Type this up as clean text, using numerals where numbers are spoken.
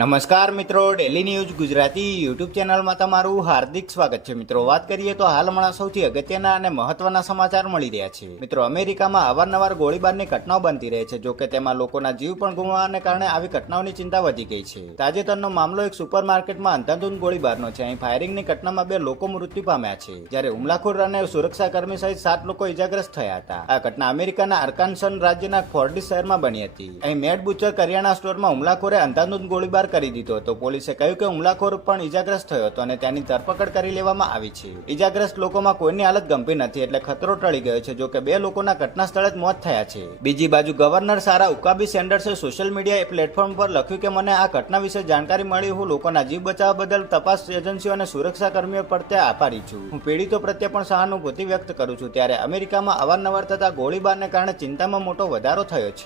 નમસ્કાર મિત્રો, daily news Gujarati YouTube ચેનલમાં તમારું હાર્દિક સ્વાગત છે. મિત્રો, વાત કરીએ તો હાલ હમણાં સૌથી અગત્યના અને મહત્વના સમાચાર મળી રહ્યા છે. મિત્રો, અમેરિકામાં અવારનવાર ગોળીબારની ઘટનાઓ બનતી રહે છે. જોકે તેમાં લોકોના જીવ પણ ગુમાવવાને કારણે આવી ઘટનાઓની ચિંતા વધી ગઈ છે. તાજેતરનો મામલો એક સુપરમાર્કેટમાં અંધાધૂંધ ગોળીબારનો છે. અહીં ફાયરિંગની ઘટનામાં 2 લોકો મૃત્યુ પામ્યા છે, જ્યારે હુમલાખોર અને સુરક્ષાકર્મી સહિત 7 લોકો ઇજાગ્રસ્ત થયા હતા. આ ઘટના અમેરિકાના આર્કાન્સસ રાજ્યના ફોર્ડિસ શહેરમાં બની હતી. અહીં મેડ બુચર કરિયાણા સ્ટોરમાં હુમલાખોરે અંધાધૂંધ ગોળીબાર કરી દીધો હતો. પોલીસે કહ્યું કે હુમલાખોર પણ ઇજાગ્રસ્ત થયો હતો અને તેની ધરપકડ કરી લેવામાં આવી છે. ઇજાગ્રસ્ત લોકોમાં કોઈની હાલત ગંભીર નથી, એટલે ખતરો ટળી ગયો છે. જો કે 2 લોકોના ઘટના સ્થળે જ મોત થયા છે. બીજી બાજુ ગવર્નર સારા હુકાબી સેન્ડર્સે સોશિયલ મીડિયા પ્લેટફોર્મ પર લખ્યું કે મને આ ઘટના વિશે જાણકારી મળી. હું લોકોના જીવ બચાવવા બદલ તપાસ એજન્સીઓ અને સુરક્ષા કર્મીઓ પ્રત્યે આભારી છું. હું પીડિતો પ્રત્યે પણ સહાનુભૂતિ વ્યક્ત કરું છું. ત્યારે અમેરિકામાં અવારનવાર થતા ગોળીબારને કારણે ચિંતામાં મોટો વધારો થયો છે.